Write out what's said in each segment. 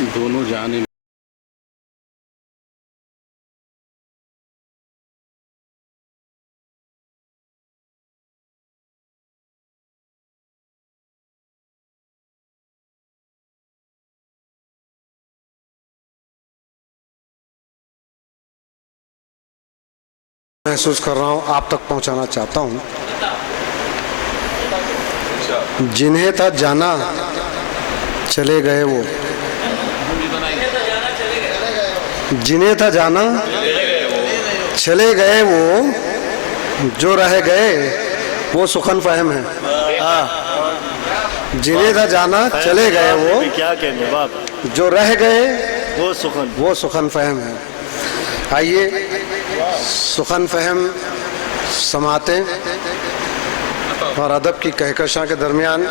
दोनों जाने महसूस कर रहा हूँ, आप तक पहुँचाना चाहता हूँ। जिन्हें था जाना चले गए वो, जिन्हें था जाना चले गए वो, जो रह गए वो सुखन फहम है। जिन्हें था जाना चले गए वो, क्या कहने बाप, जो रह गए वो सुखन फहम है। आइए सुखन फहम समाते और अदब की कहकशां के दरमियान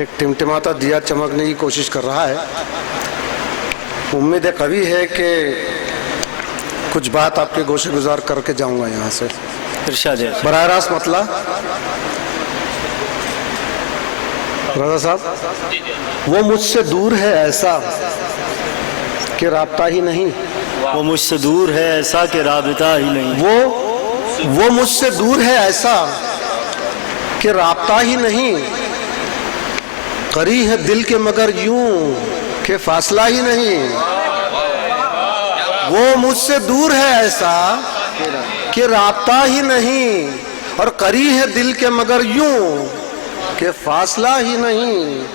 एक टिमटिमाता दिया चमकने की कोशिश कर रहा है। उम्मीद कभी है कि कुछ बात आपके गोशे गुजार करके जाऊंगा यहाँ से। इरशाद है। बराह रास्त मतला रजा साहब, वो मुझसे दूर है ऐसा कि राब्ता ही नहीं। वो मुझसे दूर है ऐसा कि राबिता ही नहीं। वो मुझसे दूर है ऐसा कि राब्ता ही नहीं। करी है दिल के मगर यूं कि फासला ही नहीं। वो मुझसे दूर है ऐसा कि राब्ता ही नहीं, और करी है दिल के मगर यूं कि फासला ही नहीं।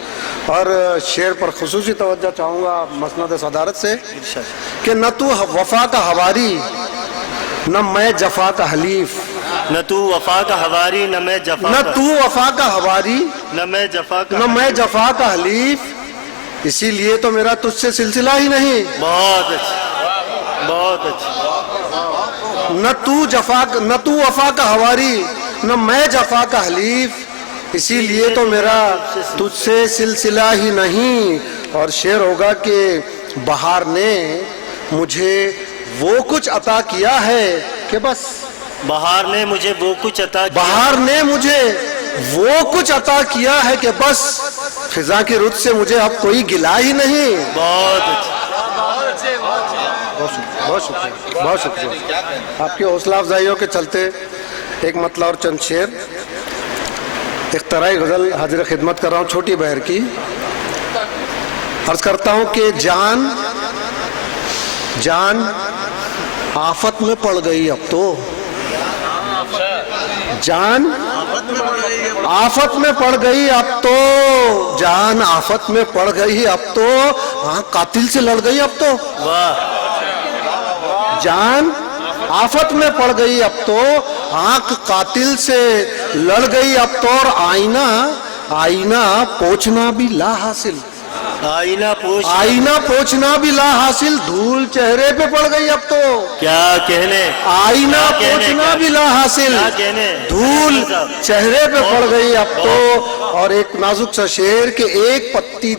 और शेर पर खुसूसी तवज्जो चाहूँगा मसनद सदारत से कि न तू वफा का हवारी न मैं जफा का हलीफ। न तू वफा का हवारी न मैं जफा, न तू वफा का हवारी न मैं जफा का, न मैं जफा का हलीफ, इसीलिए तो मेरा तुझसे सिलसिला ही नहीं। बहुत अच्छा, बहुत अच्छा। न तू वफा का हवारी न मैं जफा का हलीफ, इसीलिए तो मेरा तुझसे सिलसिला ही नहीं। और शेर होगा कि बहार ने मुझे वो कुछ अता किया है कि बस, बहार ने मुझे वो कुछ अता किया, बहार ने मुझे वो कुछ अता किया है कि बस, फिजा की रुत से मुझे अब कोई गिला ही नहीं। बहुत अच्छा, बहुत शुक्रिया, बहुत शुक्रिया। आपकी हौसला अफजाइयों के चलते एक मतलब और चंद शेर, एक तराई गजल हाजिर खिदमत कर रहा हूँ छोटी बहर की। अर्ज करता हूँ कि जान आफत में पड़ गई अब तो, जान आफत में पड़ गई अब तो, जान आफत में पड़ गई अब तो, हाँ कातिल से लड़ गई अब तो। वाह। जान आफत में पड़ गई अब तो, आंख कातिल से लड़ गई अब तो, और आईना पोछना भी ला हासिल, आईना पोछना भी ला हासिल, धूल चेहरे पे पड़ गई अब तो। क्या कहने, आईना पोछना भी ला हासिल, धूल चेहरे पे पड़ गई अब तो। और एक नाजुक सा शेर के एक पत्ती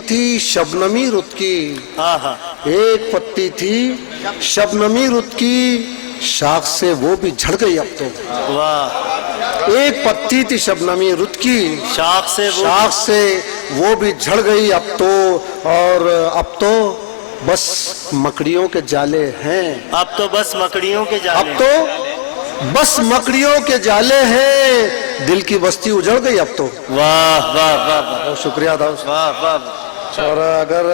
थी शबनमी रुत की, एक पत्ती थी शबनमी रुत की, शाख से वो भी झड़ गई अब तो। वाह। एक पत्ती थी शबनमी रुत की, शाख से वो भी झड़ गई अब तो। और अब तो बस मकड़ियों के जाले हैं, अब तो बस मकड़ियों के जाले, अब तो बस मकड़ियों के जाले हैं, दिल की बस्ती उजड़ गई अब तो। वाह वाह वाह, बहुत शुक्रिया था। वाह वाह। और अगर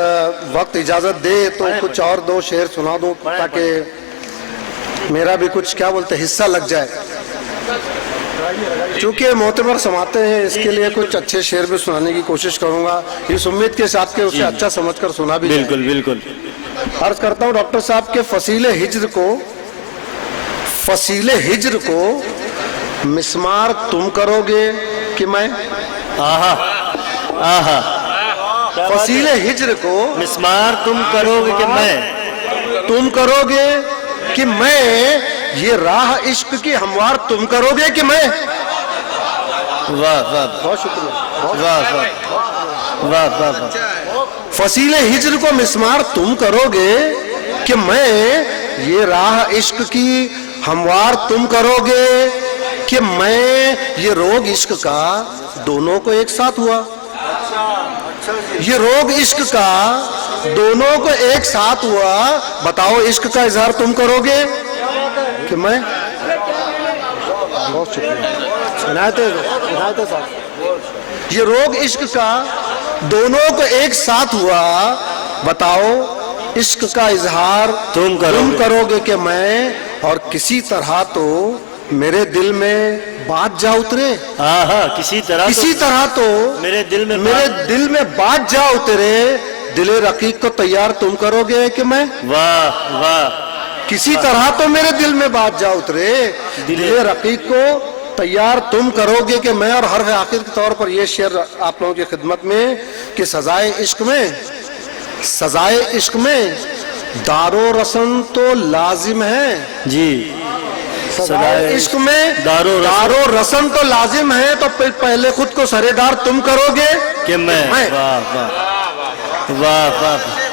वक्त इजाजत दे तो कुछ और दो शेर सुना दूं ताकि मेरा भी कुछ क्या बोलते हिस्सा लग जाए। चूंकि मोतबर समाते हैं, इसके लिए कुछ अच्छे शेर भी सुनाने की कोशिश करूंगा, इस उम्मीद के साथ के उसे अच्छा समझकर सुना भी। बिल्कुल बिल्कुल। अर्ज करता हूँ डॉक्टर साहब के फसीले हिज्र को मिस्मार तुम करोगे कि मैं। आहा आहा। फसीले हिज्र को मिस्मार तुम करोगे कि तुम करोगे कि मैं, ये राह इश्क की हमवार तुम करोगे कि मैं। वाह वाह, बहुत शुक्रिया। वाह वाह वाह वाह। फसीले हिज्र को मिस्मार तुम करोगे कि मैं, ये राह इश्क की हमवार तुम करोगे कि मैं, ये रोग इश्क का दोनों को एक साथ हुआ। ये रोग इश्क का दोनों को एक साथ हुआ, बताओ इश्क का इजहार तुम करोगे कि मैं? बहुत शुक्रिया, इनायत साहब। ये रोग इश्क का दोनों को एक साथ हुआ, बताओ इश्क का इजहार तुम करोगे कि मैं? और किसी तरह तो मेरे दिल में बात जा उतरे, किसी तरह तो मेरे दिल में बात जा उतरे, दिले रकीक को तैयार तुम करोगे कि मैं? वाह वाह। किसी तरह तो मेरे दिल में बात जा उतरे, दिले रकीक को तैयार तुम करोगे कि मैं? और हर आखिर के तौर पर यह शेर आप लोगों की खिदमत में कि सजाए इश्क में दारो रसन तो लाजिम है जी। सजाए इश्क में दारो रसन तो लाजिम है, तो पहले खुद को सरेदार तुम करोगे कि मैं? वाह वाह वाह वाह।